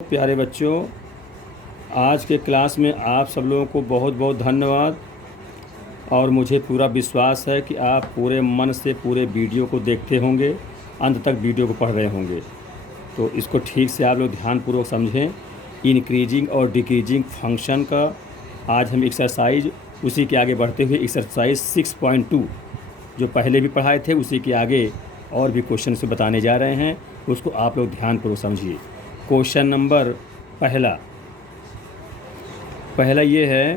प्यारे बच्चों, आज के क्लास में आप सब लोगों को बहुत बहुत धन्यवाद। और मुझे पूरा विश्वास है कि आप पूरे मन से पूरे वीडियो को देखते होंगे, अंत तक वीडियो को पढ़ रहे होंगे। तो इसको ठीक से आप लोग ध्यानपूर्वक समझें। इंक्रीजिंग और डिक्रीजिंग फंक्शन का आज हम एक्सरसाइज उसी के आगे बढ़ते हुए एक्सरसाइज 6.2 जो पहले भी पढ़ाए थे उसी के आगे और भी क्वेश्चन से बताने जा रहे हैं। उसको आप लोग ध्यानपूर्वक समझिए। क्वेश्चन नंबर पहला ये है।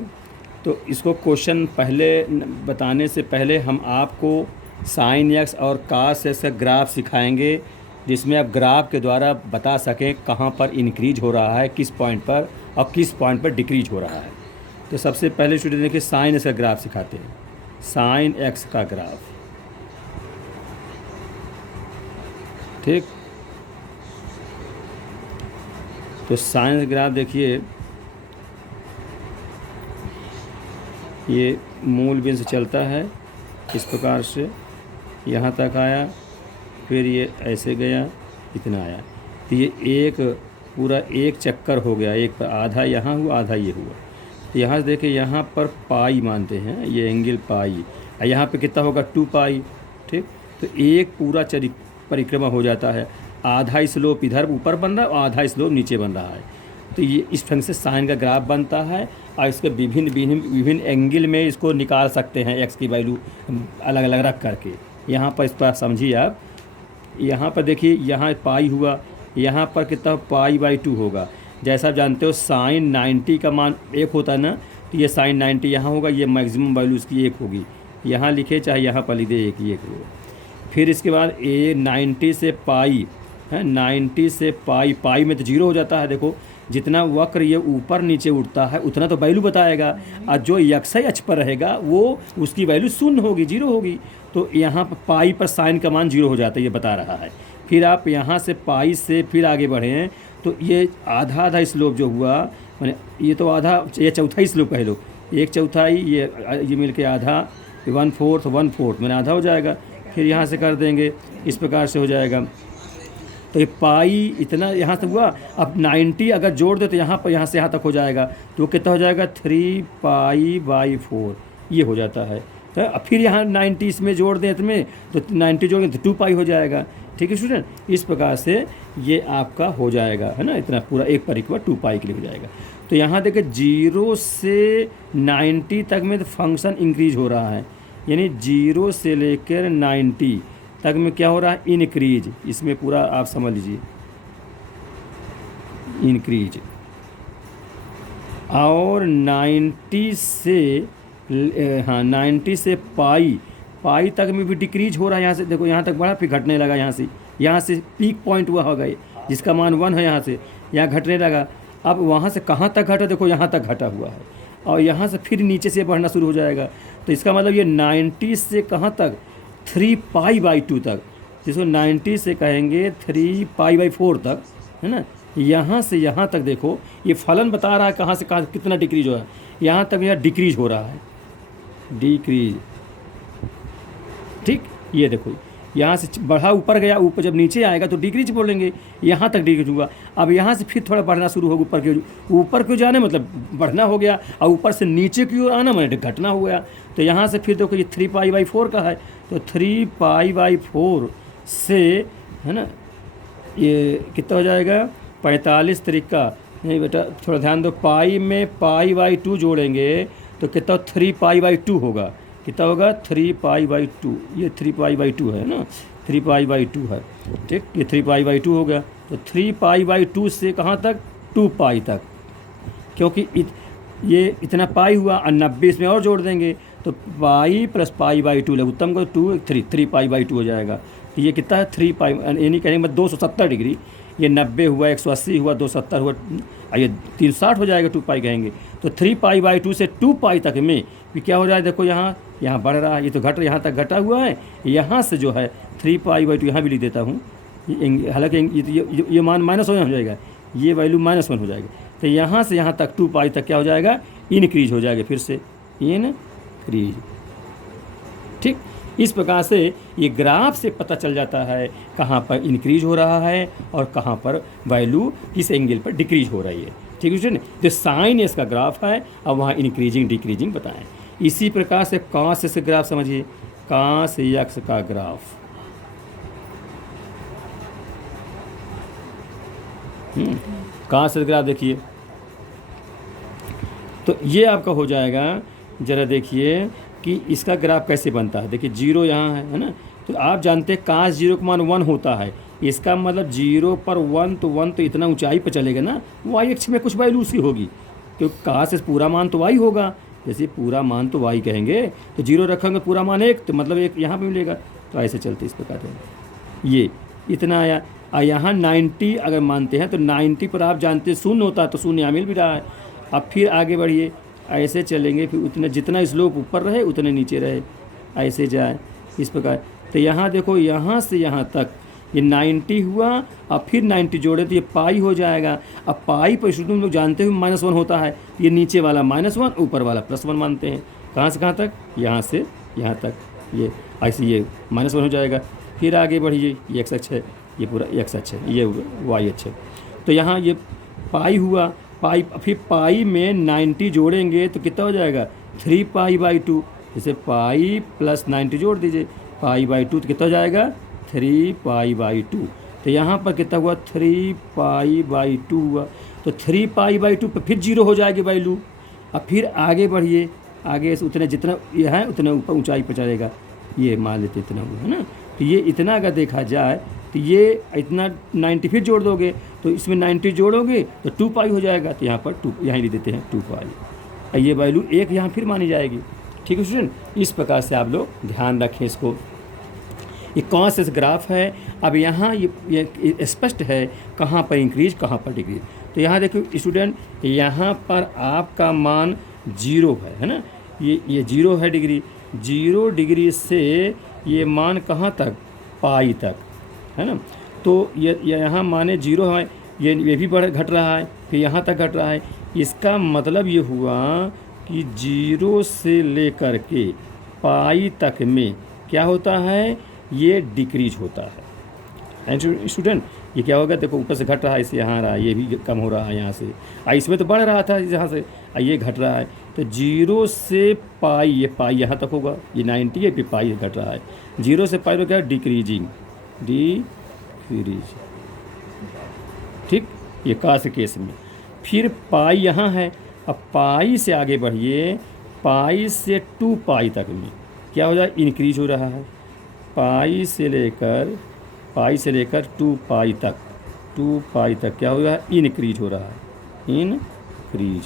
तो इसको क्वेश्चन पहले बताने से पहले हम आपको साइन एक्स और कास एक्स का ग्राफ सिखाएंगे, जिसमें आप ग्राफ के द्वारा बता सकें कहाँ पर इंक्रीज हो रहा है, किस पॉइंट पर, और किस पॉइंट पर डिक्रीज हो रहा है। तो सबसे पहले स्टूडेंट देखिए साइन एक्स का ग्राफ सिखाते हैं। साइन एक्स का ग्राफ, ठीक। तो साइन ग्राफ देखिए, ये मूल बिंदु से चलता है इस प्रकार से, यहाँ तक आया, फिर ये ऐसे गया, इतना आया। तो ये एक पूरा एक चक्कर हो गया, एक पर आधा यहाँ हुआ आधा ये हुआ। तो यहाँ से देखिए, यहाँ पर पाई मानते हैं, ये एंगल पाई, और यहाँ पे कितना होगा 2 पाई, ठीक। तो एक पूरा परिक्रमा हो जाता है। आधा स्लोप इधर ऊपर बन रहा है और आधा स्लोप नीचे बन रहा है। तो ये इस ढंग से साइन का ग्राफ बनता है। और इसके विभिन्न एंगल में इसको निकाल सकते हैं, एक्स की वैल्यू अलग अलग रख करके। यहाँ पर इस पर समझिए आप। यहाँ पर देखिए, यहाँ पाई हुआ, यहाँ पर कितना पाई/2 होगा। जैसा आप जानते हो साइन 90 का मान 1 होता है ना, तो ये साइन 90 यहाँ होगा, ये मैक्सिमम वैल्यू इसकी 1 होगी। यहाँ लिखे चाहे यहाँ पर लिख दे, 1 ही 1 होगा। फिर इसके बाद 90 से पाई है, 90 से पाई में तो 0 हो जाता है। देखो जितना वक्र ये ऊपर नीचे उठता है उतना तो वैल्यू बताएगा, और जो यक्षय अक्ष पर रहेगा वो उसकी वैल्यू 0 होगी, 0 होगी। तो यहाँ पर पाई पर साइन का मान 0 हो जाता है, ये बता रहा है। फिर आप यहाँ से पाई से फिर आगे बढ़ें तो ये आधा स्लोप जो हुआ, मैंने ये तो आधा, ये चौथाई स्लोप कह लो, एक चौथाई, ये मिल के आधा, 1/4 मैंने आधा हो जाएगा। फिर यहाँ से कर देंगे, इस प्रकार से हो जाएगा। तो ये पाई इतना यहाँ से हुआ। अब 90 अगर जोड़ दे तो यहाँ पर, यहाँ से यहाँ तक हो जाएगा, तो कितना हो जाएगा 3 पाई/4, ये हो जाता है। तो अब फिर यहाँ 90 इसमें जोड़ दें इसमें, तो 90 जोड़ दें तो 2 पाई हो जाएगा, ठीक है स्टूडेंट। इस प्रकार से ये आपका हो जाएगा, है ना, इतना पूरा एक परिक्रमा 2 पाई के लिए हो जाएगा। तो यहाँ देखिए 0 से 90 तक में तो फंक्शन इंक्रीज हो रहा है, यानी 0 से लेकर 90 तक में क्या हो रहा है, इनक्रीज। इसमें पूरा आप समझ लीजिए, इनक्रीज। और 90 से पाई तक में भी डिक्रीज हो रहा है। यहाँ से देखो, यहाँ तक बढ़ा, फिर घटने लगा। यहाँ से पीक पॉइंट हुआ होगा जिसका मान 1 है, यहाँ से यहाँ घटने लगा। अब वहाँ से कहाँ तक घटा, देखो यहाँ तक घटा हुआ है, और यहाँ से फिर नीचे से बढ़ना शुरू हो जाएगा। तो इसका मतलब ये 90 से कहाँ तक, 3 पाई/2 तक, जिसको 90 से कहेंगे 3 पाई/4 तक, है ना। यहाँ से यहाँ तक देखो, ये फलन बता रहा है कहाँ से कहाँ कितना डिक्रीज हो रहा है। यहाँ तक यह डिक्रीज हो रहा है, डिक्रीज, ठीक। ये देखो यहाँ से बढ़ा, ऊपर गया, ऊपर जब नीचे आएगा तो डिक्रीज बोलेंगे, यहाँ तक डिक्रीज हुआ। अब यहाँ से फिर थोड़ा बढ़ना शुरू होगा, ऊपर क्यों जाने मतलब बढ़ना हो गया, और ऊपर से नीचे की ओर आना मतलब घटना हो गया। तो यहाँ से फिर देखो ये 3 पाई/4 का है, तो 3 पाई/4 से, है ना, ये कितना हो जाएगा 45 तरीका। नहीं बेटा थोड़ा ध्यान दो, पाई में पाई/2 जोड़ेंगे तो कितना 3 पाई/2 होगा। कितना होगा 3 पाई/2, ये 3 पाई/2 है ना, 3 पाई/2 है, ठीक। ये 3 पाई/2 हो गया। तो 3 पाई/2 से कहाँ तक, 2 पाई तक, क्योंकि ये इतना पाई हुआ, और 90 इसमें और जोड़ देंगे तो पाई प्लस पाई/2 लघुत्तम को 3 पाई/2 हो जाएगा। तो ये कितना है 3 पाई, यानी कहेंगे 270 डिग्री। ये 90 हुआ, 180 हुआ, 270 हुआ, ये 360 हो जाएगा, 2 पाई कहेंगे। तो 3 पाई/2 से 2 पाई तक में भी क्या हो जाए, देखो यहाँ बढ़ रहा है, ये तो घट, यहाँ तक घटा हुआ है। यहाँ से जो है 3 पाई/2 यहाँ भी लिख देता हूँ, हालांकि ये मान -1 हो जाएगा, ये वैल्यू -1 हो जाएगा। तो यहाँ से यहाँ तक 2 पाई तक क्या हो जाएगा, इनक्रीज हो जाएगा, फिर से इनक्रीज, ठीक। इस प्रकार से ये ग्राफ से पता चल जाता है कहाँ पर इंक्रीज हो रहा है और कहाँ पर वैल्यू किस एंगल पर डिक्रीज हो रही है। ठीक है स्टूडेंट, जो साइन इसका ग्राफ है, अब वहाँ इंक्रीजिंग डिक्रीजिंग बताएं। इसी प्रकार से कॉस से ग्राफ समझिए, कॉस एक्स का ग्राफ, कॉस से ग्राफ देखिए, तो ये आपका हो जाएगा। ज़रा देखिए कि इसका ग्राफ कैसे बनता है। देखिए 0 यहाँ है ना, तो आप जानते हैं काश 0 का मान 1 होता है, इसका मतलब 0 पर 1 तो 1 तो इतना ऊंचाई पर चलेगा ना, वाई अक्ष में कुछ वैल्यू उसकी होगी, तो काश से पूरा मान तो वाई होगा। जैसे पूरा मान तो वाई कहेंगे तो 0 रखेंगे पूरा मान 1, तो मतलब 1 यहाँ पर मिलेगा। तो ऐसे चलते इस प्रकार ये इतना आया। और यहाँ 90 अगर मानते हैं तो 90 पर आप जानते हैं 0 होता है, तो 0 यहाँ मिल भी रहा है। अब फिर आगे बढ़िए, ऐसे चलेंगे, फिर उतना जितना स्लोप ऊपर रहे उतने नीचे रहे, ऐसे जाए इस प्रकार। तो यहाँ देखो, यहाँ से यहाँ तक ये 90 हुआ, अब फिर 90 जोड़े तो ये पाई हो जाएगा। अब पाई पर शुरू में लोग जानते हुए -1 होता है, ये नीचे वाला -1 ऊपर वाला +1 मानते हैं। कहाँ से कहाँ तक? यहाँ से यहाँ तक, ये ऐसे ये -1 हो जाएगा। फिर आगे बढ़िए, ये एक्स अक्ष है, ये पूरा एक्स अक्ष है, ये वाई अक्ष है। तो यहाँ ये पाई हुआ, पाई, फिर पाई में 90 जोड़ेंगे तो कितना हो जाएगा? 3π/2। जैसे पाई प्लस 90 जोड़ दीजिए, π/2 तो कितना हो जाएगा? 3π/2। तो यहाँ पर कितना हुआ? 3π/2 हुआ। तो 3π/2 पर फिर 0 हो जाएगी वैल्यू। अब फिर आगे बढ़िए, आगे से उतने जितना ये है उतने ऊपर ऊंचाई पर चलेगा। ये मान लेते इतना हुआ है ना, तो ये इतना अगर देखा जाए तो ये इतना 90 फिर जोड़ दोगे तो इसमें 90 जोड़ोगे तो 2π हो जाएगा। तो यहाँ पर 2 यहाँ लिख देते हैं 2π। ये वैल्यू 1 यहाँ फिर मानी जाएगी। ठीक है स्टूडेंट, इस प्रकार से आप लोग ध्यान रखें इसको। ये कौन सा ग्राफ है? अब यहाँ ये स्पष्ट है कहाँ पर इंक्रीज कहाँ पर डिक्रीज। तो यहाँ देखो स्टूडेंट, यहाँ पर आपका मान 0 है ना, ये 0 है डिग्री, 0 डिग्री से ये मान कहाँ तक? पाई तक, है ना। तो ये यहाँ माने 0 है, ये भी घट रहा है, फिर यहाँ तक घट रहा है। इसका मतलब ये हुआ कि 0 से लेकर के पाई तक में क्या होता है? ये डिक्रीज होता है स्टूडेंट। ये क्या होगा? देखो ऊपर से घट रहा है, इससे यहाँ आ रहा है, ये भी कम हो रहा है यहाँ से, इसमें तो बढ़ रहा था यहाँ से, ये घट रहा है। तो 0 से पाई, ये पाई यहाँ तक होगा, ये 90 है, फिर पाई घट रहा है। 0 से पाई तो क्या? Decreasing, decrease. ठीक, ये काश केस में। फिर पाई यहाँ है, अब पाई से आगे बढ़िए, पाई से 2π तक में क्या हो जाए? इंक्रीज हो रहा है। पाई से लेकर 2π तक, 2π तक क्या हो रहा है? इंक्रीज हो रहा है, इंक्रीज।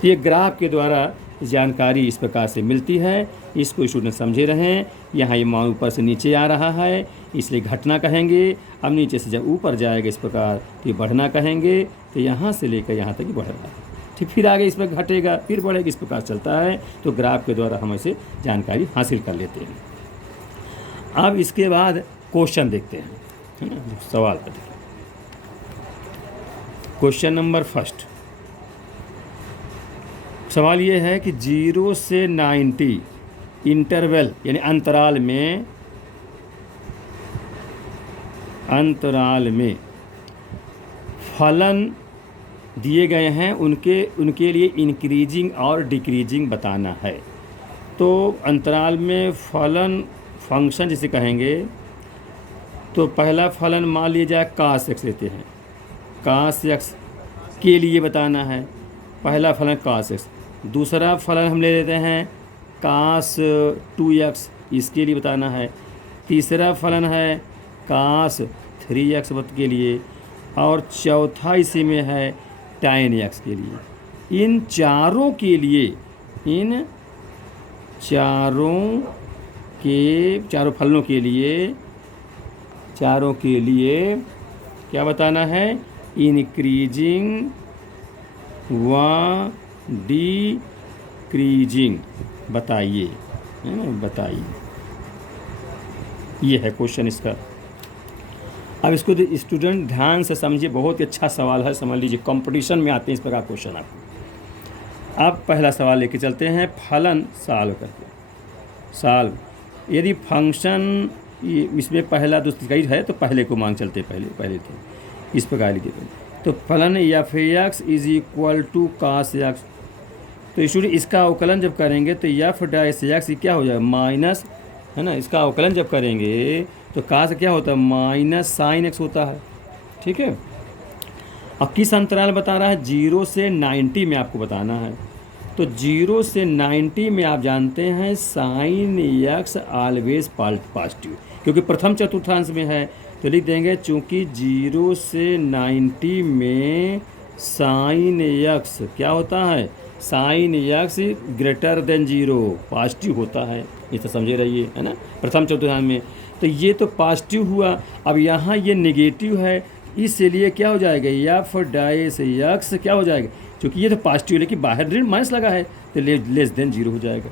तो ये ग्राफ के द्वारा जानकारी इस प्रकार से मिलती है, इसको स्टूडेंट समझे रहें। यहाँ ये मान ऊपर से नीचे आ रहा है, इसलिए घटना कहेंगे। अब नीचे से जब ऊपर जाएगा इस प्रकार तो ये बढ़ना कहेंगे। तो यहाँ से लेकर यहाँ तक ही बढ़ रहा है, ठीक। फिर आगे इस पर घटेगा, फिर बढ़ेगा, इस प्रकार चलता है। तो ग्राफ के द्वारा हम इसे जानकारी हासिल कर लेते हैं। अब इसके बाद क्वेश्चन देखते हैं, है ना, सवाल पर देखिए। क्वेश्चन नंबर फर्स्ट, सवाल ये है कि 0 से 90 इंटरवल यानी अंतराल में फलन दिए गए हैं, उनके लिए इंक्रीजिंग और डिक्रीजिंग बताना है। तो अंतराल में फलन फंक्शन जिसे कहेंगे, तो पहला फलन मान लिया जाए cos x लेते हैं, cos x के लिए बताना है, पहला फलन cos x। दूसरा फलन हम ले लेते हैं cos 2x, इसके लिए बताना है। तीसरा फलन है cos 3x के लिए, और चौथा इसी में है tan x के लिए। इन चारों फलनों के लिए क्या बताना है? इंक्रीजिंग व डिक्रीजिंग बताइए, है ना, बताइए। ये है क्वेश्चन इसका। अब इसको स्टूडेंट ध्यान से समझिए, बहुत ही अच्छा सवाल है, समझ लीजिए। कंपटीशन में आते हैं इस प्रकार क्वेश्चन आपको। अब पहला सवाल लेके चलते हैं, फलन सॉल्व करके। सॉल्व यदि फंक्शन इसमें पहला दूसरा कई है तो पहले को मान चलते पहले थे, इस प्रकार लिखे तो फलन f x is equal to cos x. तो स्टूडेंट इसका अवकलन जब करेंगे तो एफ डैश एक्स क्या हो जाएगा माइनस, है ना, इसका अवकलन जब करेंगे तो कास क्या होता है माइनस साइन एक्स होता है। ठीक है, अब किस अंतराल बता रहा है 0 से 90 में आपको बताना है। तो 0 से 90 में आप जानते हैं साइन एक्स ऑलवेज पॉजिटिव, क्योंकि प्रथम चतुर्थांश में है तो लिख देंगे चूंकि 0 से 90 में साइन एक्स क्या होता है, sine x greater than 0 positive होता है। ये तो समझे रहिए, है ना, प्रथम चतुर्थांश में। तो ये तो पॉजिटिव हुआ, अब यहाँ ये नेगेटिव है, इसलिए क्या हो जाएगा एफ डैश एक्स क्या हो जाएगा, क्योंकि ये तो पॉजिटिव है लेकिन बाहर ऋण माइनस लगा है तो लेस देन 0 हो जाएगा।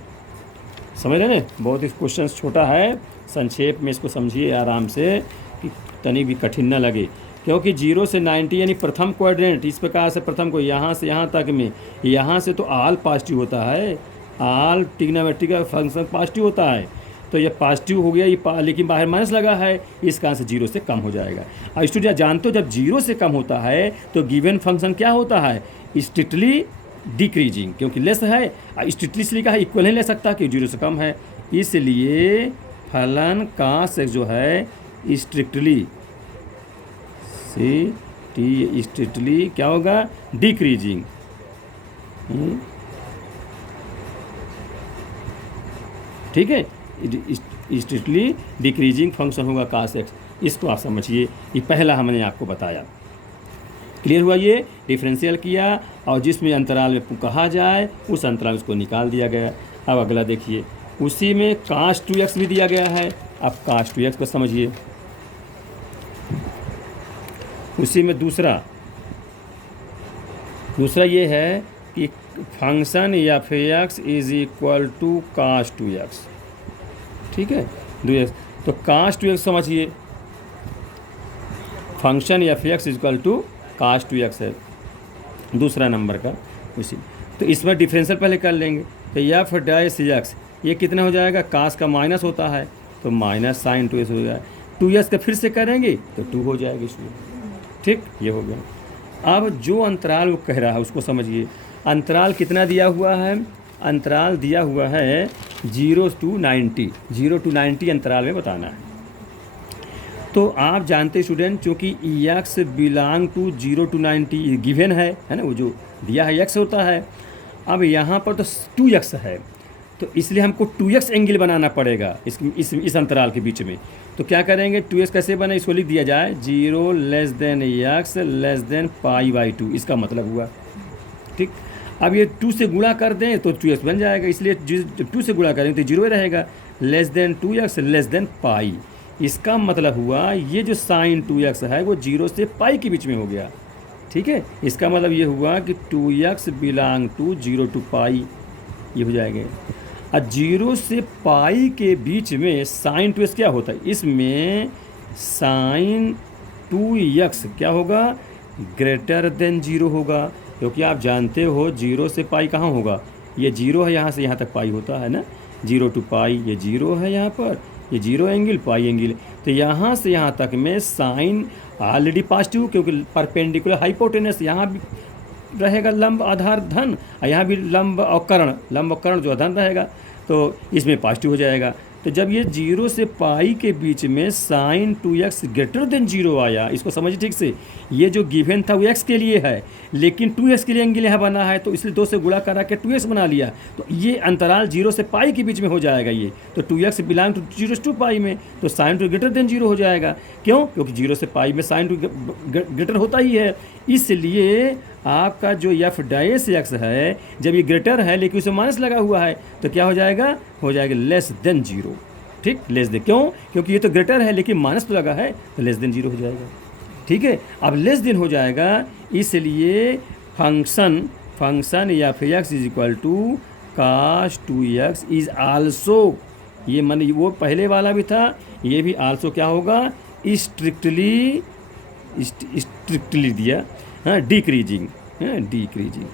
समझ रहे हैं, बहुत ही क्वेश्चन छोटा है, संक्षेप में इसको समझिए आराम से कि तनी भी कठिन न लगे, क्योंकि 0 से 90 यानी प्रथम क्वाड्रेंट, इस प्रकार से प्रथम को यहाँ से यहाँ तक में, यहाँ से तो ऑल पॉजिटिव होता है, ऑल ट्रिग्नोमेट्रिक फंक्शन पॉजिटिव होता है, तो ये पॉजिटिव हो गया ये, लेकिन बाहर माइनस लगा है, इस कारण से 0 से कम हो जाएगा। अब स्टूडेंट जानते हो जब 0 से कम होता है तो गिवन फंक्शन क्या होता है स्ट्रिक्टली डिक्रीजिंग, क्योंकि लेस है, स्ट्रिक्टली इसलिए कहा इक्वल नहीं ले सकता कि 0 से कम है, इसलिए फलन कास जो है स्ट्रिक्टली स्ट्रिक्टली क्या होगा डिक्रीजिंग। ठीक है, स्ट्रिक्टली डिक्रीजिंग फंक्शन होगा कास एक्स, इसको आप समझिए, ये पहला हमने आपको बताया। क्लियर हुआ, ये डिफरेंशियल किया और जिसमें अंतराल में कहा जाए उस अंतराल उसको निकाल दिया गया। अब अगला देखिए, उसी में कास 2x भी दिया गया है, अब कास 2x को समझिए। उसी में दूसरा ये है कि function f x is equal to cos 2x। ठीक है, 2x, तो कास 2x समझिए, function f x equal to cos 2x है दूसरा नंबर का उसी। तो इसमें डिफरेंशियल पहले कर लेंगे, तो एफ डैश एक्स ये कितना हो जाएगा, कास का माइनस होता है तो माइनस साइन 2x हो जाएगा, 2x का फिर से करेंगे तो 2 हो जाएगा इसमें। ठीक, ये हो गया। अब जो अंतराल वो कह रहा है उसको समझिए, अंतराल कितना दिया हुआ है, अंतराल दिया हुआ है 0 to 90 अंतराल में बताना है। तो आप जानते स्टूडेंट, चूँकि x belong to 0 to 90 given है ना, वो जो दिया है एक्स होता है। अब यहाँ पर तो 2x है, तो इसलिए हमको 2x एंगल बनाना पड़ेगा इस अंतराल के बीच में। तो क्या करेंगे, 2x कैसे बने, इसको लिख दिया जाए 0 less than x less than π/2, इसका मतलब हुआ। ठीक, अब ये 2 से गुणा कर दें तो 2x बन जाएगा, इसलिए जब 2 से गुणा करेंगे तो 0 ही रहेगा, less than 2x less than π। इसका मतलब हुआ ये जो साइन 2x है वो 0 से π के बीच में हो गया। ठीक है, इसका मतलब ये हुआ कि 2x बिलोंग टू 0 to π, ये हो जाएगा। अब 0 से π के बीच में साइन 2x क्या होता है, इसमें साइन 2x क्या होगा ग्रेटर देन 0 होगा, क्योंकि आप जानते हो 0 से π कहाँ होगा, ये 0 है, यहाँ से यहाँ तक π होता है ना, 0 to π ये 0 है, यहाँ पर ये 0 एंगल π एंगल, तो यहाँ से यहाँ तक में साइन ऑलरेडी पॉजिटिव, क्योंकि परपेंडिकुलर हाइपोटेनस यहाँ भी रहेगा लंब आधार धन, और यहाँ भी लंब अवकर्ण जो धन रहेगा, तो इसमें पॉजिटिव हो जाएगा। तो जब ये 0 से π के बीच में साइन 2x ग्रेटर देन 0 आया, इसको समझिए ठीक से, ये जो गिवन था वो x के लिए है, लेकिन 2x के लिए एंगल यहाँ बना है, तो इसलिए 2 से गुणा करा के 2x बना लिया, तो ये अंतराल 0 से π के बीच में हो जाएगा ये, तो 2x बिलोंग टू 0 to π में, तो साइन 2 ग्रेटर देन 0 हो जाएगा। क्यों, क्योंकि 0 से π में साइन 2 ग्रेटर होता ही है, इसलिए आपका जो एफ डैश एक्स है जब ये ग्रेटर है लेकिन उसे माइनस लगा हुआ है तो क्या हो जाएगा लेस देन 0। ठीक, लेस देन, क्यों, क्योंकि ये तो ग्रेटर है लेकिन माइनस तो लगा है तो लेस देन 0 हो जाएगा। ठीक है, अब लेस देन हो जाएगा, इसलिए function f x is equal to cos 2x is also, ये मान वो पहले वाला भी था, ये भी आल्सो क्या होगा स्ट्रिक्टली दिया, हाँ डिक्रीजिंग, डिक्रीजिंग।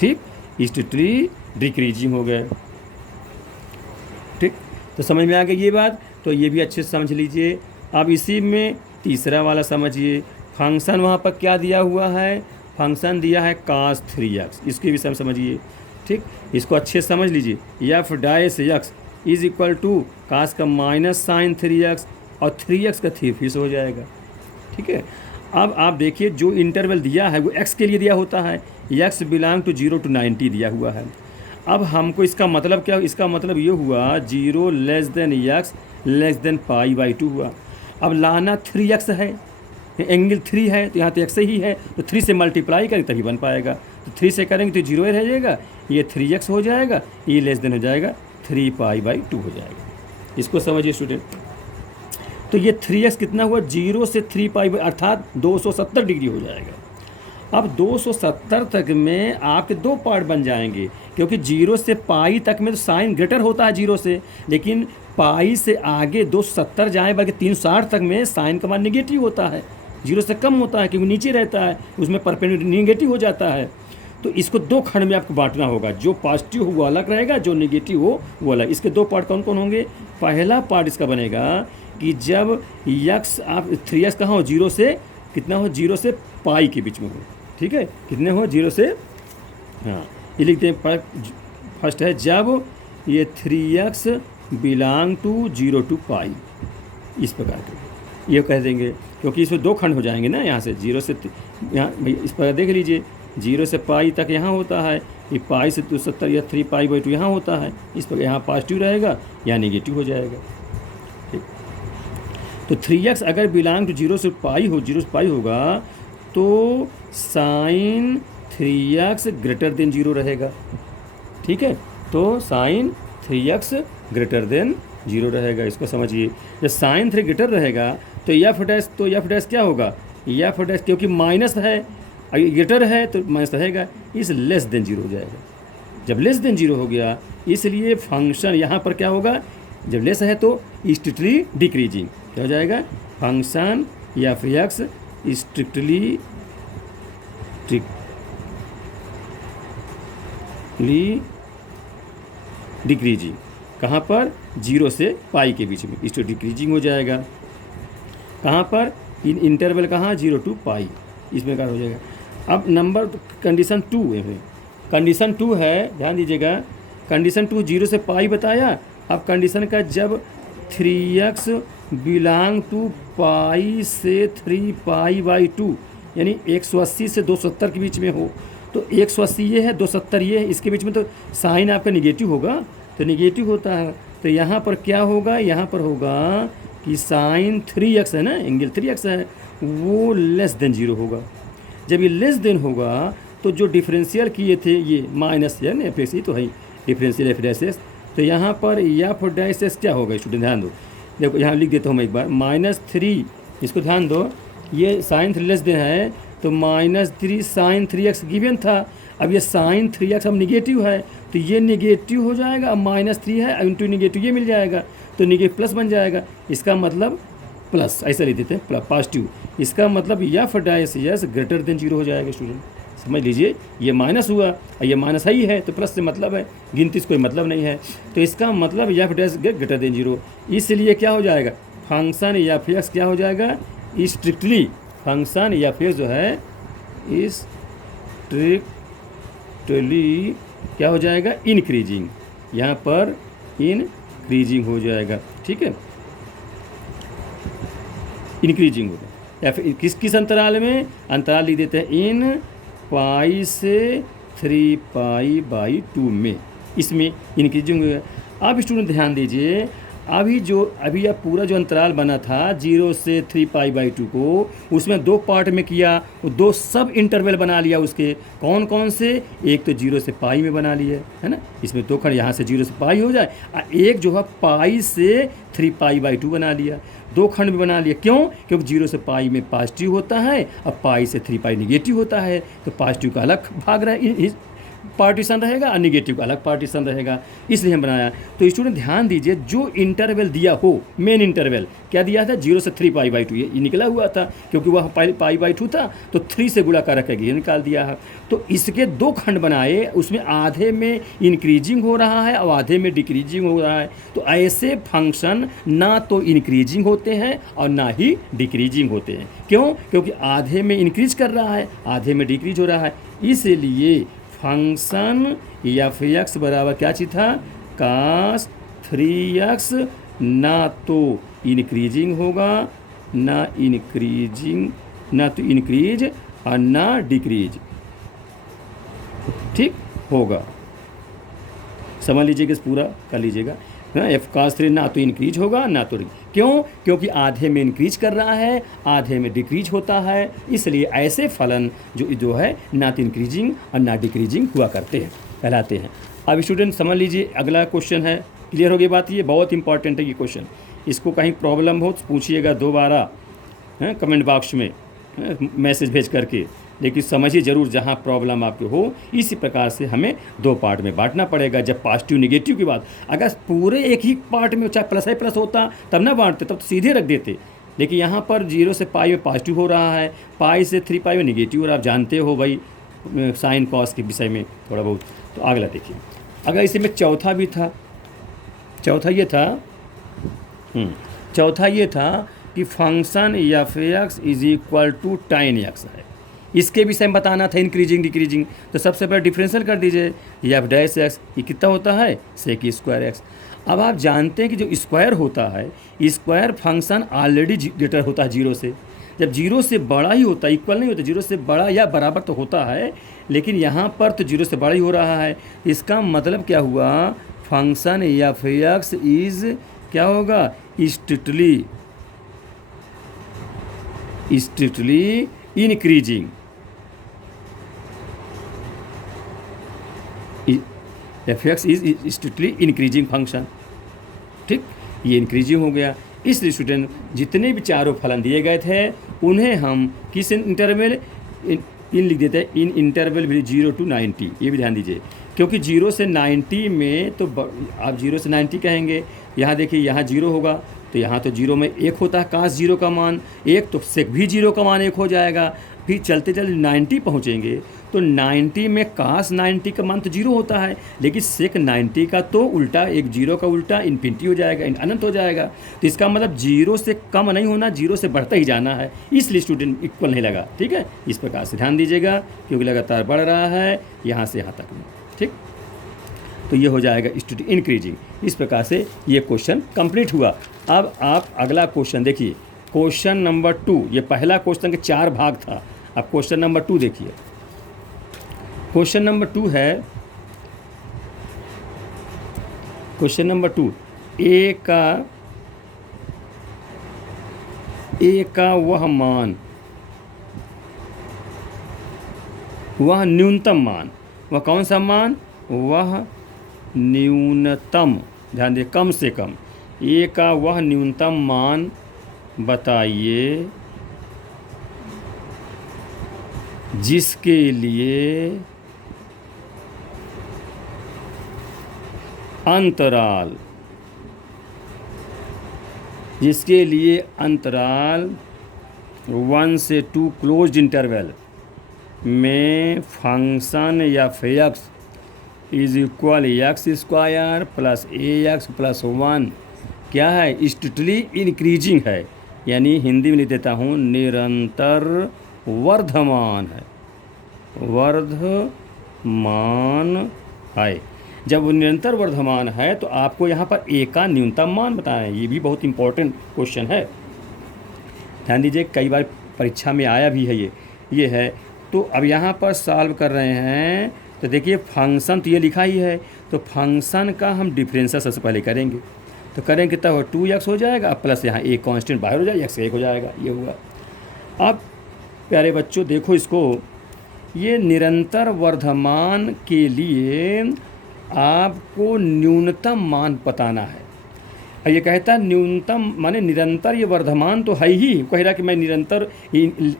ठीक, स्ट्रिक्टली डिक्रीजिंग हो गए। तो समझ में आ गई ये बात, तो ये भी अच्छे से समझ लीजिए। अब इसी में तीसरा वाला समझिए, फंक्शन वहाँ पर क्या दिया हुआ है, फंक्शन दिया है cos 3x, इसके विषय में समझिए। ठीक, इसको अच्छे से समझ लीजिए। F dash x is equal to cos का माइनस साइन 3x और 3x का 3 फिर से हो जाएगा। ठीक है, अब आप देखिए जो इंटरवल दिया है वो x के लिए दिया होता है, x बिलोंग टू 0 to 90 दिया हुआ है। अब हमको इसका मतलब क्या, इसका मतलब ये हुआ 0 less than x less than π/2 हुआ। अब लाना 3x है, एंगल 3 है तो यहाँ तो x ही है, तो 3 से मल्टीप्लाई करें तभी बन पाएगा। तो 3 से करेंगे तो 0 रह जाएगा, ये 3x हो जाएगा, ये लेस देन हो जाएगा 3π/2 हो जाएगा। इसको समझिए स्टूडेंट। तो ये 3x कितना हुआ, 0 से 3π अर्थात 270 डिग्री हो जाएगा। अब 270 तक में आपके दो पार्ट बन जाएंगे, क्योंकि 0 से पाई तक में तो साइन ग्रेटर होता है 0 से, लेकिन पाई से आगे 270 जाए बल्कि 360 तक में साइन का मान निगेटिव होता है, 0 से कम होता है क्योंकि नीचे रहता है, उसमें परपेंडिकुलर निगेटिव हो जाता है। तो इसको दो खंड में आपको बांटना होगा, जो पॉजिटिव हो वो अलग रहेगा, जो नेगेटिव हो वो अलग। इसके दो पार्ट कौन कौन होंगे। पहला पार्ट इसका बनेगा कि जब यक्स आप 3x कहाँ हो, 0 से कितना हो, 0 से पाई के बीच में हो। ठीक है, कितने हो, 0 से, हाँ ये लिखते हैं फर्स्ट है जब ये 3x बिलोंग टू 0 to पाई, इस प्रकार के ये कह देंगे, क्योंकि इसमें दो खंड हो जाएंगे ना, यहाँ से 0 से यहाँ इस प्रकार देख लीजिए, 0 से पाई तक यहाँ होता है, ये पाई से 270 या 3π/2 यहाँ होता है, इस पर यहाँ पॉजिटिव रहेगा या नेगेटिव हो जाएगा। ठीक, तो 3x अगर बिलोंग टू 0 से पाई हो, 0 से पाई होगा तो साइन 3x ग्रेटर देन 0 रहेगा। ठीक है, तो साइन 3x ग्रेटर देन 0 रहेगा, इसको समझिए। जब साइन 3 ग्रेटर रहेगा तो एफ डैश क्या होगा, एफ डैश क्योंकि माइनस है, ग्रेटर है तो माइनस रहेगा, इस लेस देन 0 हो जाएगा। जब लेस देन 0 हो गया, इसलिए फंक्शन यहाँ पर क्या होगा, जब लेस है तो स्ट्रिक्टली डिक्रीजिंग, क्या हो जाएगा, function f x strictly decreasing, कहाँ पर, 0 से पाई के बीच में, इसको डिक्रीजिंग हो जाएगा। कहाँ पर, इन इंटरवल कहाँ, 0 to पाई, इसमें क्या हो जाएगा। अब नंबर कंडीशन 2 है, कंडीशन 2 है, ध्यान दीजिएगा, कंडीशन 2 0 से पाई बताया। अब कंडीशन का जब 3x बिलोंग टू पाई से 3π/2 यानी 180 से 270 के बीच में हो, तो 180 ये है, 270 ये है, इसके बीच में तो साइन आपका निगेटिव होगा, तो निगेटिव होता है, तो यहाँ पर क्या होगा, यहाँ पर होगा कि साइन 3x है ना, एंगल 3x है, वो लेस देन 0 होगा। जब ये लेस देन होगा तो जो डिफरेंशियल किए थे ये माइनस है ना, एफ तो है डिफरेंशियल एफ डैश एस, तो यहाँ पर एफ डैश एस क्या होगा स्टूडेंट, ध्यान दो, देखो यहाँ लिख देता हूँ मैं एक बार, -3, इसको ध्यान दो, ये साइन 3 लेस देन है तो -3 साइन 3x गिवन था। अब ये साइन 3x अब निगेटिव है तो ये निगेटिव हो जाएगा, अब -3 है इंटू निगेटिव ये मिल जाएगा तो निगेटिव प्लस बन जाएगा, इसका मतलब प्लस, ऐसा लिख देते हैं पॉजिटिव, इसका मतलब F dash S greater than 0 हो जाएगा स्टूडेंट, समझ लीजिए। ये माइनस हुआ और ये माइनस ही है तो प्लस से मतलब है, गिनती से कोई मतलब नहीं है, तो इसका मतलब एफ डैश ग्रेटर देन 0, इसलिए क्या हो जाएगा, फंक्शन एफ एक्स क्या हो जाएगा, स्ट्रिक्टली फंक्शन एफ एक्स जो है स्ट्रिक्टली क्या हो जाएगा, इंक्रीजिंग, यहाँ पर इंक्रीजिंग हो जाएगा। ठीक है, इंक्रीजिंग होगा, या फिर किस किस अंतराल में, अंतराल लिख देते हैं इन पाई से 3π/2 में, इसमें इंक्रीजिंग होगा। अब स्टूडेंट ध्यान दीजिए, अभी यह पूरा जो अंतराल बना था 0 से 3π/2 को, उसमें दो पार्ट में किया, वो दो सब इंटरवल बना लिया उसके, कौन कौन से, एक तो 0 से पाई में बना लिए है ना, इसमें दो खंड, यहाँ से 0 से पाई हो जाए, और एक जो है पाई से 3π/2 बना लिया, दो खंड में बना लिया, क्यों, क्योंकि 0 से पाई में पॉजिटिव होता है और पाई से 3π निगेटिव होता है, तो पॉजिटिव का अलग भाग रहा है पार्टीशन रहेगा और निगेटिव का अलग पार्टीशन रहेगा, इसलिए हम बनाया। तो स्टूडेंट ध्यान दीजिए, जो इंटरवल दिया हो, मेन इंटरवल क्या दिया था, 0 से 3 π/2, ये निकला हुआ था क्योंकि वह π/2 था तो 3 से गुणा कर रखेगी, ये निकाल दिया है। तो इसके 2 खंड बनाए, उसमें आधे में इंक्रीजिंग हो रहा है और आधे में डिक्रीजिंग हो रहा है। तो ऐसे फंक्शन ना तो इंक्रीजिंग होते हैं और ना ही डिक्रीजिंग होते हैं। क्यों? क्योंकि आधे में इंक्रीज कर रहा है, आधे में डिक्रीज हो रहा है। इसलिए फंक्शन f(x) बराबर क्या चीज़ था, cos 3x, ना तो इंक्रीजिंग होगा ना तो इंक्रीज और ना डिक्रीज, ठीक होगा। समझ लीजिएगा, इस पूरा कर लीजिएगा ना। f(cos 3) ना तो इंक्रीज होगा ना तो क्यों? क्योंकि आधे में इंक्रीज कर रहा है, आधे में डिक्रीज होता है। इसलिए ऐसे फलन जो है ना तो इंक्रीजिंग और ना डिक्रीजिंग हुआ करते हैं, कहलाते हैं। अब स्टूडेंट समझ लीजिए, अगला क्वेश्चन है। क्लियर हो गई बात? ये बहुत इंपॉर्टेंट है ये क्वेश्चन। इसको कहीं प्रॉब्लम हो तो पूछिएगा दोबारा कमेंट बॉक्स में मैसेज भेज करके, लेकिन समझिए ज़रूर जहाँ प्रॉब्लम आपके हो। इसी प्रकार से हमें 2 पार्ट में बांटना पड़ेगा। जब पॉजिटिव निगेटिव की बात, अगर पूरे एक ही पार्ट में चाहे प्लस है प्लस होता तब ना बांटते, तब तो सीधे रख देते। लेकिन यहाँ पर 0 से π में पॉजिटिव हो रहा है, π से 3 π में निगेटिव हो रहा है। आप जानते हो भाई साइन कॉस के विषय में थोड़ा बहुत। तो अगला देखिए, अगर इसी में चौथा भी था, चौथा ये था कि फंक्शन f(x) = tan x है। इसके विषय में बताना था, इंक्रीजिंग डिक्रीजिंग। तो सबसे पहले डिफरेंशियल कर दीजिए, f'(x) ये कितना होता है, sec²x। अब आप जानते हैं कि जो स्क्वायर होता है, स्क्वायर फंक्शन ऑलरेडी ग्रेटर होता है 0 से। जब 0 से बड़ा ही होता है, इक्वल नहीं होता, 0 से बड़ा या बराबर तो होता है, लेकिन यहाँ पर तो 0 से बड़ा ही हो रहा है। इसका मतलब क्या हुआ, फंक्शन f(x) इज़ क्या होगा, strictly increasing. f(x) is strictly increasing function, ठीक। ये इंक्रीजिंग हो गया। इसलिए स्टूडेंट जितने भी चारों फलन दिए गए थे उन्हें हम किस इंटरवल इन लिख देते हैं, इन इंटरवल भी 0 to 90। ये भी ध्यान दीजिए, क्योंकि 0 से 90 में तो आप 0 से 90 कहेंगे। यहाँ देखिए, यहाँ 0 होगा तो यहाँ तो 0 में 1 होता है cos 0 का मान 1, तो sec भी 0 का मान 1 हो जाएगा। फिर चलते चलते 90 पहुँचेंगे तो 90 में cos 90 का मान तो 0 होता है, लेकिन sec 90 का तो उल्टा, एक 0 का उल्टा इन्फिनिटी हो जाएगा, अनंत हो जाएगा। तो इसका मतलब 0 से कम नहीं होना, 0 से बढ़ता ही जाना है। इसलिए स्टूडेंट इक्वल नहीं लगा, ठीक है। इस प्रकार से ध्यान दीजिएगा, क्योंकि लगातार बढ़ रहा है यहाँ से यहाँ तक में, ठीक। तो ये हो जाएगा स्टूडेंट इंक्रीजिंग। इस प्रकार से ये क्वेश्चन कंप्लीट हुआ। अब आप अगला क्वेश्चन देखिए, क्वेश्चन नंबर 2। ये पहला क्वेश्चन के 4 भाग था। अब क्वेश्चन नंबर 2 देखिए। क्वेश्चन नंबर 2 है, क्वेश्चन नंबर 2, ए का वह मान, वह न्यूनतम मान, वह कौन सा मान, वह न्यूनतम, ध्यान दे, कम से कम, ए का वह न्यूनतम मान बताइए जिसके लिए अंतराल, 1 से 2 क्लोज्ड इंटरवल में फंक्शन f(x) = x² + ax + 1 क्या है, स्ट्रिक्टली इंक्रीजिंग है। यानी हिंदी में लिख देता हूँ, निरंतर वर्धमान है, वर्धमान है। जब वो निरंतर वर्धमान है तो आपको यहाँ पर ए का न्यूनतम मान बताएं। ये भी बहुत इंपॉर्टेंट क्वेश्चन है, ध्यान दीजिए, कई बार परीक्षा में आया भी है ये है। तो अब यहाँ पर सॉल्व कर रहे हैं तो देखिए, फंक्शन तो ये लिखा ही है, तो फंक्शन का हम डिफरेंशियल सबसे पहले करेंगे। तो करेंगे तब 2x हो जाएगा, प्लस यहाँ एक कांस्टेंट बाहर हो जाएगा, x 1 हो जाएगा, ये हुआ। अब प्यारे बच्चों देखो इसको, ये निरंतर वर्धमान के लिए आपको न्यूनतम मान बताना है। और ये कहता है न्यूनतम माने निरंतर, ये वर्धमान तो है ही, कह रहा कि मैं निरंतर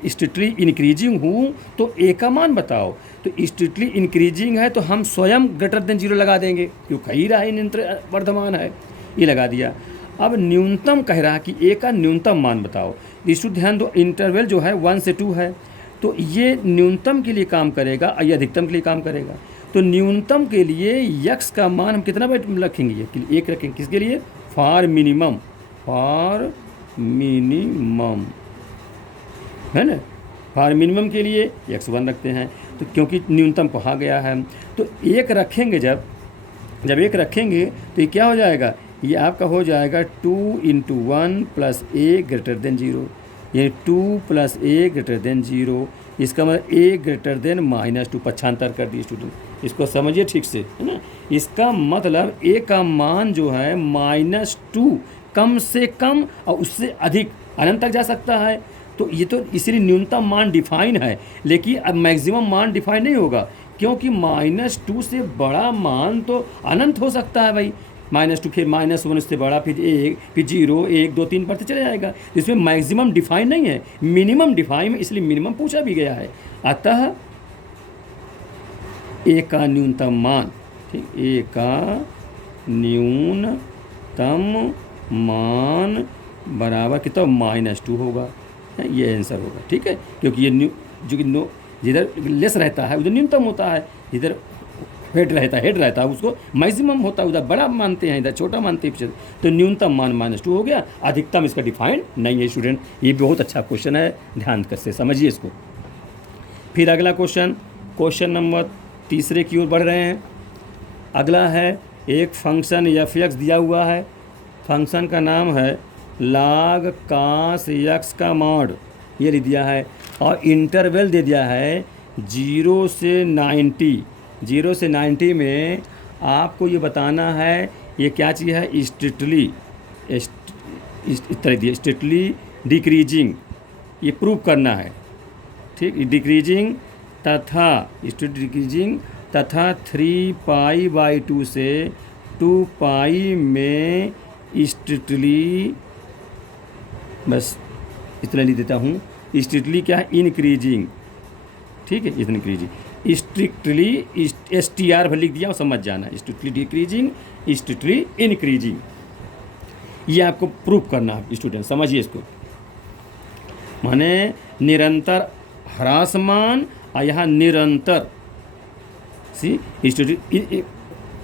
स्ट्रिक्टली इंक्रीजिंग हूँ, तो ए का मान बताओ। तो स्ट्रिक्टली इंक्रीजिंग है तो हम स्वयं ग्रेटर देन जीरो लगा देंगे, क्यों कह ही रहा है निरंतर वर्धमान है, ये लगा दिया। अब न्यूनतम कह रहा कि ए का न्यूनतम मान बताओ। इस ध्यान दो, इंटरवल जो है 1 से 2 है, तो ये न्यूनतम के लिए काम करेगा और ये अधिकतम के लिए काम करेगा। तो न्यूनतम के लिए यक्स का मान हम कितना रखेंगे, ये 1 रखेंगे, किसके लिए, फॉर मिनिमम, फॉर मिनिमम है ना, फॉर मिनिमम के लिए x1 रखते हैं, तो क्योंकि न्यूनतम कहा गया है। तो 1 रखेंगे, जब 1 रखेंगे तो ये क्या हो जाएगा, ये आपका हो जाएगा 2 × 1 + a ग्रेटर देन 0, ये 2 + a ग्रेटर देन 0, इसका मतलब a ग्रेटर देन -2, पक्षांतर कर दिए स्टूडेंट, इसको समझिए ठीक से, है ना। इसका मतलब a का मान जो है -2 कम से कम और उससे अधिक अनंत तक जा सकता है। तो ये तो इसलिए न्यूनतम मान डिफाइन है, लेकिन अब मैक्सिमम मान डिफाइन नहीं होगा, क्योंकि -2 से बड़ा मान तो अनंत हो सकता है भाई, -2 फिर -1 उससे बड़ा, फिर 1, फिर 0, 1, 2, 3 बढ़ते चले जाएगा। इसमें मैक्सिमम डिफाइन नहीं है, मिनिमम डिफाइन, इसलिए मिनिमम पूछा भी गया है। अतः ए का न्यूनतम मान, ठीक, ए का न्यूनतम मान बराबर कितना, -2 होगा, ये आंसर होगा, ठीक है। क्योंकि ये जिधर लेस रहता है उधर न्यूनतम होता है, जिधर हेड रहता है उसको मैक्सिमम होता है, उधर बड़ा मानते हैं, इधर छोटा मानते हैं। तो न्यूनतम मान -2 हो गया, अधिकतम इसका डिफाइंड नहीं है स्टूडेंट। ये बहुत अच्छा क्वेश्चन है, ध्यान कर से समझिए इसको। फिर अगला क्वेश्चन नंबर 3 की ओर बढ़ रहे हैं। अगला है, एक फंक्शन f(x) दिया हुआ है, फंक्शन का नाम है log cos x का मॉड, ये लिख दिया है, और इंटरवल दे दिया है 0 से 90। 0 से 90 में आपको ये बताना है ये क्या चीज़ है, स्ट्रिक्टली डिक्रीजिंग, ये प्रूव करना है, ठीक, डिक्रीजिंग तथा 3π/2 से 2π में स्ट्रिक्टली, बस इतना लिख देता हूँ, स्ट्रिक्टली क्या है, इंक्रीजिंग, ठीक है, इतना इंक्रीजिंग, स्ट्रिक्टली STR भर लिख दिया और समझ जाना, स्ट्रिक्टली डिक्रीजिंग, स्ट्रिक्टली इंक्रीजिंग, ये आपको प्रूफ करना है स्टूडेंट, समझिए इसको। माने निरंतर ह्रासमान और यहाँ निरंतर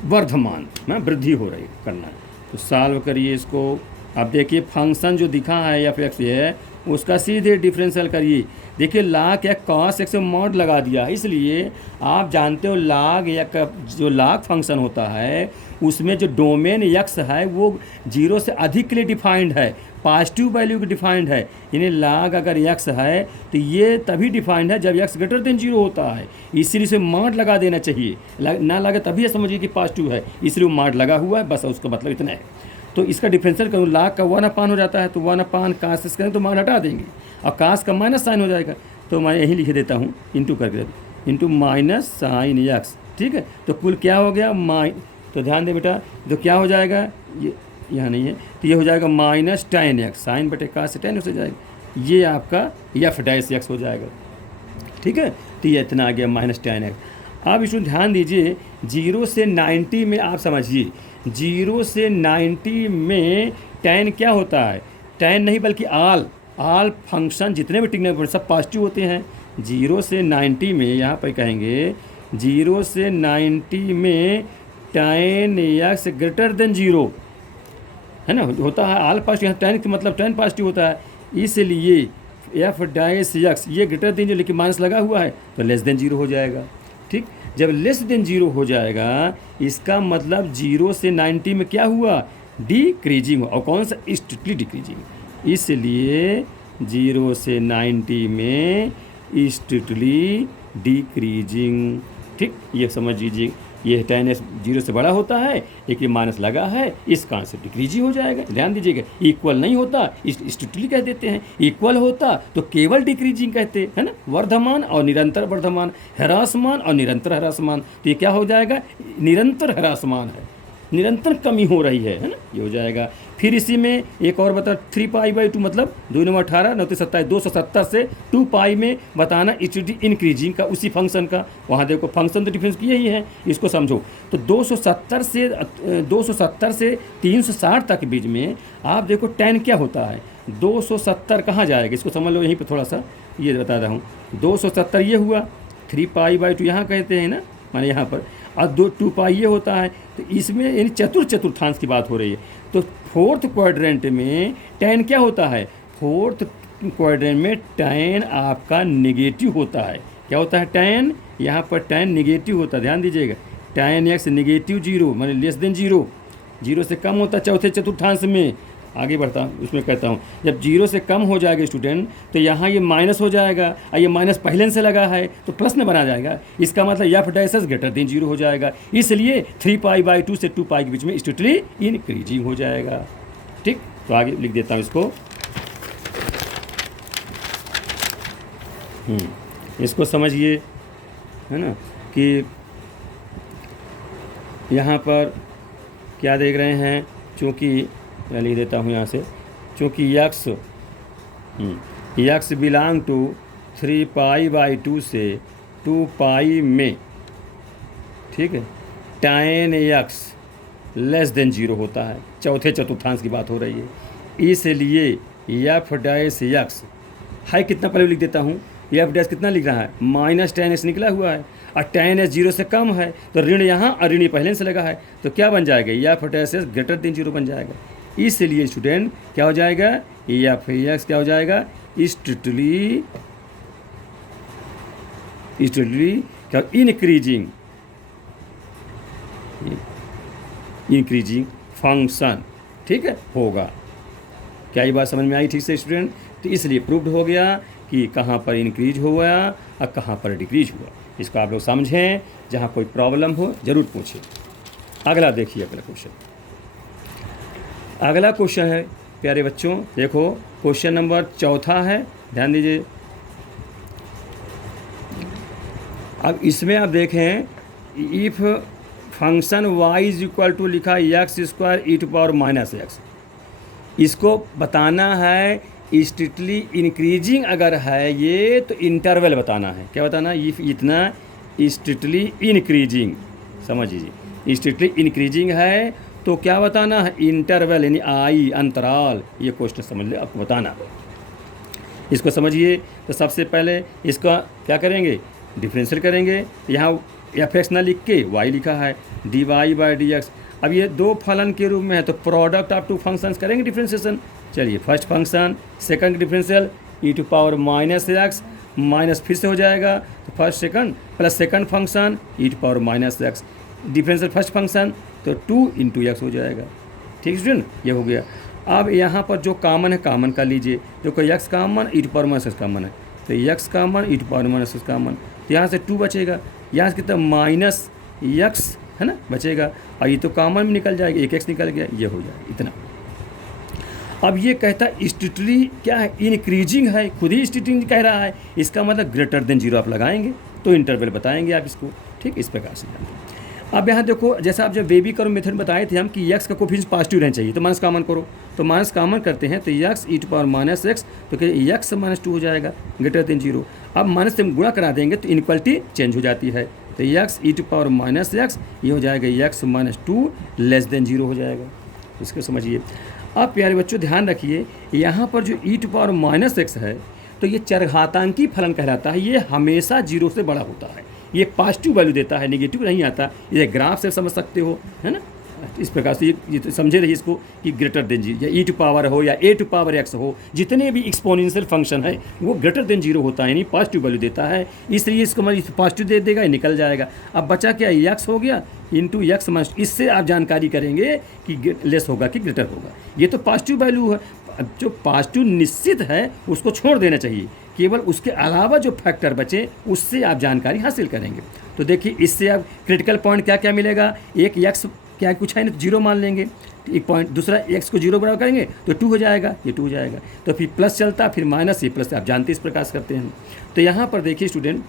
वर्धमान में वृद्धि हो रही करना है। तो सॉल्व करिए इसको। अब देखिए फंक्शन जो दिखा है f(x) है उसका सीधे डिफरेंशियल करिए। देखिए log या cos x मॉड लगा दिया, इसलिए आप जानते हो log या जो log फंक्शन होता है उसमें जो डोमेन x है वो 0 से अधिक के लिए डिफाइंड है, पॉजिटिव वैल्यू की डिफाइंड है। यानी log अगर x है तो ये तभी डिफाइंड है जब x ग्रेटर देन 0 होता है, इसीलिए इसे मॉड लगा देना चाहिए, ना लगे तभी समझिए कि पॉजिटिव है, इसलिए वो मॉड लगा हुआ है, बस उसका मतलब इतना है। तो इसका डिफरेंशियल करूँ, log का 1/, हो जाता है तो 1/, cos x करें तो मान हटा देंगे और cos का माइनस साइन हो जाएगा, तो मैं यही लिख देता हूँ इंटू करके, इंटू -sin x, ठीक है। तो कुल क्या हो गया, तो ध्यान दे बेटा, तो क्या हो जाएगा, ये यहाँ नहीं है, तो ये हो जाएगा -tan x, साइन बटे cos से tan हो जाएगा, ये आपका f'(x) हो जाएगा, ठीक है। तो ये इतना आ गया -tan x। अब इसको ध्यान दीजिए, 0 से 90 में आप समझिए, 0 से 90 में tan क्या होता है, tan नहीं बल्कि आल फंक्शन जितने भी टिकने सब पॉजिटिव होते हैं। 0 से 90 में यहाँ पर कहेंगे 0 से 90 में tan x ग्रेटर देन 0 है ना, होता है आल पॉजिटिव, यहाँ tan का मतलब tan पॉजिटिव होता है, इसलिए f'(x) ये ग्रेटर देन 0 लेकिन माइनस लगा हुआ है तो लेस देन 0 हो जाएगा, ठीक। जब लेस देन 0 हो जाएगा इसका मतलब 0 से 90 में क्या हुआ, डिक्रीजिंग, और कौन सा, स्ट्रिक्टली डिक्रीजिंग, इसलिए 0 से 90 में स्ट्रिक्टली डिक्रीजिंग, ठीक। ये समझ लीजिए, ये tan x 0 से बड़ा होता है लेकिन माइनस लगा है, इस कारण से डिक्रीजिंग हो जाएगा। ध्यान दीजिएगा, इक्वल नहीं होता स्ट्रिक्टली कह देते हैं, इक्वल होता तो केवल डिक्रीजिंग कहते हैं ना, वर्धमान और निरंतर वर्धमान, ह्रासमान और निरंतर ह्रासमान, तो ये क्या हो जाएगा, निरंतर ह्रासमान है, निरंतर कमी हो रही है ना, ये हो जाएगा। फिर इसी में एक और बता 3π/2 मतलब 2 9 18 9 27 270 से 2π में बताना स्टेटिक इंक्रीजिंग का उसी फंक्शन का। वहाँ देखो फंक्शन तो डिफरेंस की यही है, इसको समझो। तो 270 से 360 तक बीच में आप देखो tan क्या होता है, 270 कहाँ जाएगा, इसको समझ लो। यहीं पे थोड़ा सा ये बता रहा हूँ, 270 ये हुआ, 3π/2 यहाँ कहते हैं ना, माने यहाँ पर, और 2π ये होता है। तो इसमें यानी चतुर्थांश की बात हो रही है। तो फोर्थ क्वाड्रेंट में tan क्या होता है, फोर्थ क्वाड्रेंट में tan आपका नेगेटिव होता है। क्या होता है tan, यहाँ पर tan नेगेटिव होता है, ध्यान दीजिएगा। tan x नेगेटिव 0 माने लेस देन 0, 0 से कम होता है चौथे चतुर्थांश में। आगे बढ़ता हूँ, उसमें कहता हूँ जब 0 से कम हो जाएगा स्टूडेंट, तो यहाँ ये माइनस हो जाएगा, और ये माइनस पहले से लगा है तो प्लस में बना जाएगा। इसका मतलब f डैश ग्रेटर देन 0 हो जाएगा। इसलिए 3π/2 से 2π के बीच में स्टेटली इंक्रीजिंग हो जाएगा। ठीक, तो आगे लिख देता हूँ इसको। इसको समझिए, है ना, कि यहाँ पर क्या देख रहे हैं, चूँकि मैं लिख देता हूँ यहाँ से, चूँकि यक्स बिलोंग टू 3π/2 से 2π में, ठीक है, tan x लेस देन 0 होता है, चौथे चतुर्थांश की बात हो रही है। इसलिए f डैश x है कितना, पहले लिख देता हूँ, f डैश कितना लिख रहा है, -tan x निकला हुआ है, और tan x 0 से कम है, तो ऋण यहाँ और ऋण पहले से लगा है, तो क्या बन जाएगा, f डैश ग्रेटर देन 0 बन जाएगा। इसलिए स्टूडेंट क्या हो जाएगा, f x क्या हो जाएगा, स्ट्रिक्टली क्या इंक्रीजिंग फंक्शन, ठीक है, होगा। क्या ये बात समझ में आई ठीक से स्टूडेंट? तो इसलिए प्रूव्ड हो गया कि कहाँ पर इंक्रीज हुआ और कहाँ पर डिक्रीज हुआ। इसको आप लोग समझें, जहाँ कोई प्रॉब्लम हो ज़रूर पूछिए। अगला देखिए, अगला क्वेश्चन है प्यारे बच्चों, देखो क्वेश्चन नंबर 4 है, ध्यान दीजिए। अब इसमें आप देखें, if function y is equal to लिखा x² e⁻⁻x, इसको बताना है स्ट्रिक्टली इंक्रीजिंग अगर है ये, तो इंटरवल बताना है। क्या बताना है, इफ इतना स्ट्रिक्टली इंक्रीजिंग, समझ लीजिए, स्ट्रिक्टली इंक्रीजिंग है तो क्या बताना है, इंटरवल यानी आई, अंतराल। ये क्वेश्चन समझ ले, आपको बताना। इसको समझिए। तो सबसे पहले इसका क्या करेंगे, डिफरेंशियल करेंगे। यहाँ f(x) ना लिख के y लिखा है, dy/dx। अब ये दो फलन के रूप में है, तो प्रोडक्ट ऑफ टू फंक्शंस करेंगे डिफरेंशिएशन। चलिए, first function, second differential e⁻⁻x minus फिर से हो जाएगा, तो first second plus second function e⁻⁻x, differential first function तो 2 × x हो जाएगा। ठीक स्टूडेंट, ये हो गया। अब यहाँ पर जो कॉमन है कॉमन कर लीजिए, जो कोई x कॉमन, e⁻⁻x कॉमन है, तो x कॉमन, e⁻⁻x कॉमन, तो यहाँ से 2 बचेगा, यहाँ से कितना -x है ना बचेगा, और ये तो कॉमन में निकल जाएगा, एक x निकल गया, ये हो जाएगा इतना। अब ये कहता है स्ट्रिक्टली क्या है, इंक्रीजिंग है, खुद ही स्ट्रिक्टली कह रहा है, इसका मतलब ग्रेटर देन 0 आप लगाएंगे तो इंटरवल बताएंगे आप इसको। ठीक, इस प्रकार से। अब यहाँ देखो, जैसा आप जब बेबी करो मेथड बताए थे हम कि x का कोफिशिएंट पॉजिटिव रहना चाहिए, तो माइनस कॉमन करो, तो माइनस कॉमन करते हैं तो x e⁻⁻x, तो क्या x -2 हो जाएगा, ग्रेटर देन 0। अब माइनस से हम गुणा करा देंगे तो इनक्वालिटी चेंज हो जाती है, तो x e⁻⁻x ये हो जाएगा x -2 लेस देन 0 हो जाएगा। इसको समझिए। अब प्यारे बच्चों ध्यान रखिए, यहाँ पर जो e⁻⁻x है, तो ये चरघातांकी फलन कहलाता है, ये हमेशा 0 से बड़ा होता है, ये पॉजिटिव वैल्यू देता है, नेगेटिव नहीं आता। ये ग्राफ से समझ सकते हो, है ना, इस प्रकार से ये तो समझे रहिए इसको कि ग्रेटर देन 0, या e⁻ हो या a⁻x हो, जितने भी एक्सपोनेंशियल फंक्शन है वो ग्रेटर देन 0 होता है, यानी पॉजिटिव वैल्यू देता है, इसलिए इसको मतलब पॉजिटिव दे देगा, निकल जाएगा। अब बचा क्या, x हो गया इंटू x माइनस, इससे आप जानकारी करेंगे कि लेस होगा कि ग्रेटर होगा। ये तो पॉजिटिव वैल्यू है, जो पॉजिटिव निश्चित है उसको छोड़ देना चाहिए, केवल उसके अलावा जो फैक्टर बचे उससे आप जानकारी हासिल करेंगे। तो देखिए, इससे आप क्रिटिकल पॉइंट क्या क्या मिलेगा, एक x क्या कुछ है ना, तो 0 मान लेंगे, एक पॉइंट, दूसरा x को 0 बराबर करेंगे तो 2 हो जाएगा, ये 2 हो जाएगा, तो फिर प्लस चलता, फिर माइनस, ये प्लस, आप जानते इस प्रकार से करते हैं। तो यहाँ पर देखिए स्टूडेंट,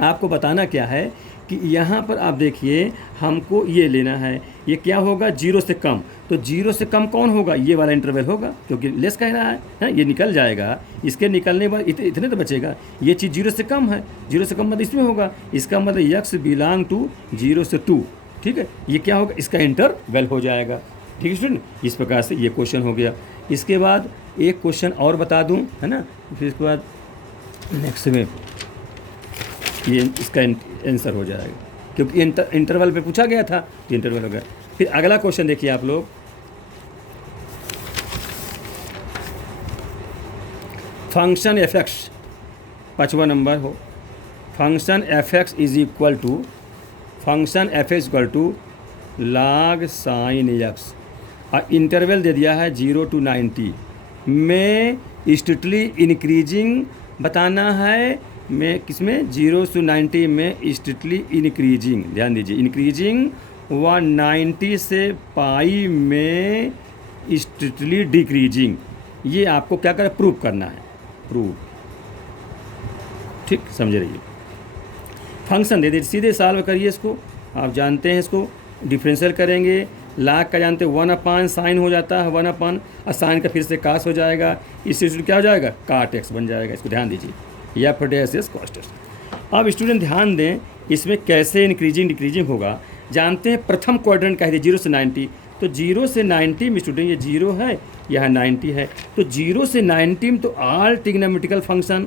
आपको बताना क्या है कि यहाँ पर आप देखिए हमको ये लेना है, ये क्या होगा 0 से कम, तो 0 से कम कौन होगा, ये वाला इंटरवल होगा क्योंकि लेस कह रहा है, ये निकल जाएगा, इसके निकलने बाद इतने तो बचेगा, ये चीज़ 0 से कम है, 0 से कम मतलब इसमें होगा, इसका मतलब x बिलोंग टू 0 से 2, ठीक है, ये क्या होगा, इसका इंटरवल हो जाएगा। ठीक है स्टूडेंट, इस प्रकार से ये क्वेश्चन हो गया। इसके बाद एक क्वेश्चन और बता दूं, है ना, फिर इसके बाद नेक्स्ट में ये इसका आंसर हो जाएगा क्योंकि इंटरवल पे पूछा गया था, तो इंटरवल हो गया। फिर अगला क्वेश्चन देखिए आप लोग, फंक्शन एफ एक्स, 5वां नंबर हो, function f x is equal to, function f x equal to log sin x, और इंटरवल दे दिया है 0 to 90 में स्ट्रिक्टली इंक्रीजिंग बताना है, में किसमें 0 to 90 में स्ट्रिक्टली इंक्रीजिंग, ध्यान दीजिए इंक्रीजिंग, व 90 से पाई में स्ट्रिक्टली डिक्रीजिंग, ये आपको क्या करें, प्रूव करना है, प्रूव, ठीक समझ रहिए। फंक्शन दे दीजिए, सीधे सॉल्व करिए इसको, आप जानते हैं इसको डिफरेंशियल करेंगे, लाग का जानते हैं 1 साइन हो जाता है, 1 और साइन का फिर से कास हो जाएगा, इससे क्या हो जाएगा, काट एक्स बन जाएगा, इसको ध्यान दीजिए, या फिर डैश एस कॉस्ट एक्स। अब स्टूडेंट ध्यान दें इसमें कैसे इंक्रीजिंग डिक्रीजिंग होगा, जानते हैं प्रथम क्वाड्रेंट कह दिए 0 से 90, तो 0 से 90 में स्टूडेंट ये 0 है, यहाँ 90 है, तो 0 से 90 में तो ऑल ट्रिग्नोमेट्रिकल फंक्शन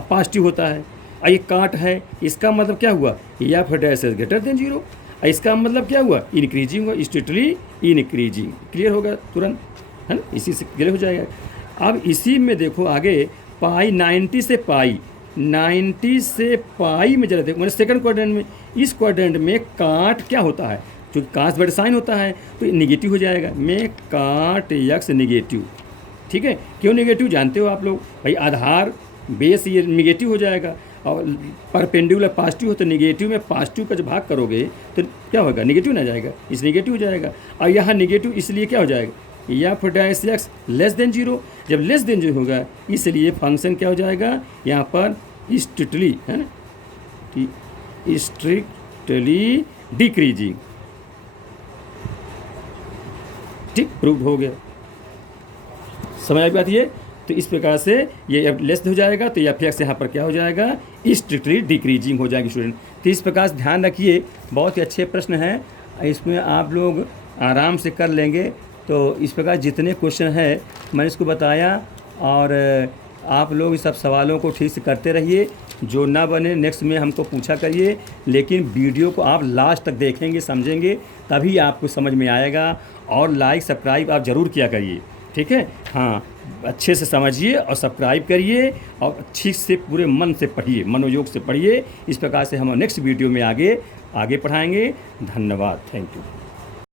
पॉजिटिव होता है, और ये काट है, इसका मतलब क्या हुआ, या फिर डैश एस ग्रेटर देन 0, इसका मतलब क्या हुआ, इंक्रीजिंग हुआ, स्ट्रिक्टली इंक्रीजिंग, क्लियर होगा तुरंत, है ना, इसी से क्लियर हो जाएगा। अब इसी में देखो आगे पाई 90 से पाई, 90 से पाई में जरा देखो मैंने सेकंड क्वाड्रेंट में, इस क्वाड्रेंट में काट क्या होता है, जो कास बड़े साइन होता है तो निगेटिव हो जाएगा, में काट एक्स निगेटिव, ठीक है, क्यों निगेटिव जानते हो आप लोग भाई, आधार बेस ये निगेटिव हो जाएगा, और परपेंडिकुलर पॉजिटिव हो तो निगेटिव में पॉजिटिव का जब भाग करोगे तो क्या होगा, निगेटिव ना जाएगा, इस निगेटिव हो जाएगा, और यहाँ निगेटिव इसलिए क्या हो जाएगा, या फिर डैश एक्स लेस देन 0, जब लेस देन 0 होगा इसलिए फंक्शन क्या हो जाएगा, यहाँ पर स्ट्रिक्टली, है ना, स्ट्रिक्टली डिक्रीजिंग, ठीक, प्रूव हो गया, समझ आ बात ये। तो इस प्रकार से ये अब लेस हो जाएगा, तो एफ एक्स यहाँ पर क्या हो जाएगा, स्ट्रिक्टली डिक्रीजिंग हो जाएगी स्टूडेंट। तो इस प्रकार से ध्यान रखिए, बहुत ही अच्छे प्रश्न हैं, इसमें आप लोग आराम से कर लेंगे। तो इस प्रकार जितने क्वेश्चन हैं मैंने इसको बताया, और आप लोग इस सब सवालों को ठीक से करते रहिए, जो ना बने नेक्स्ट में हमको पूछा करिए, लेकिन वीडियो को आप लास्ट तक देखेंगे समझेंगे तभी आपको समझ में आएगा, और लाइक सब्सक्राइब आप ज़रूर किया करिए, ठीक है, हाँ, अच्छे से समझिए और सब्सक्राइब करिए, और अच्छी से पूरे मन से पढ़िए, मनोयोग से पढ़िए। इस प्रकार से हम नेक्स्ट वीडियो में आगे पढ़ाएंगे। धन्यवाद, थैंक यू।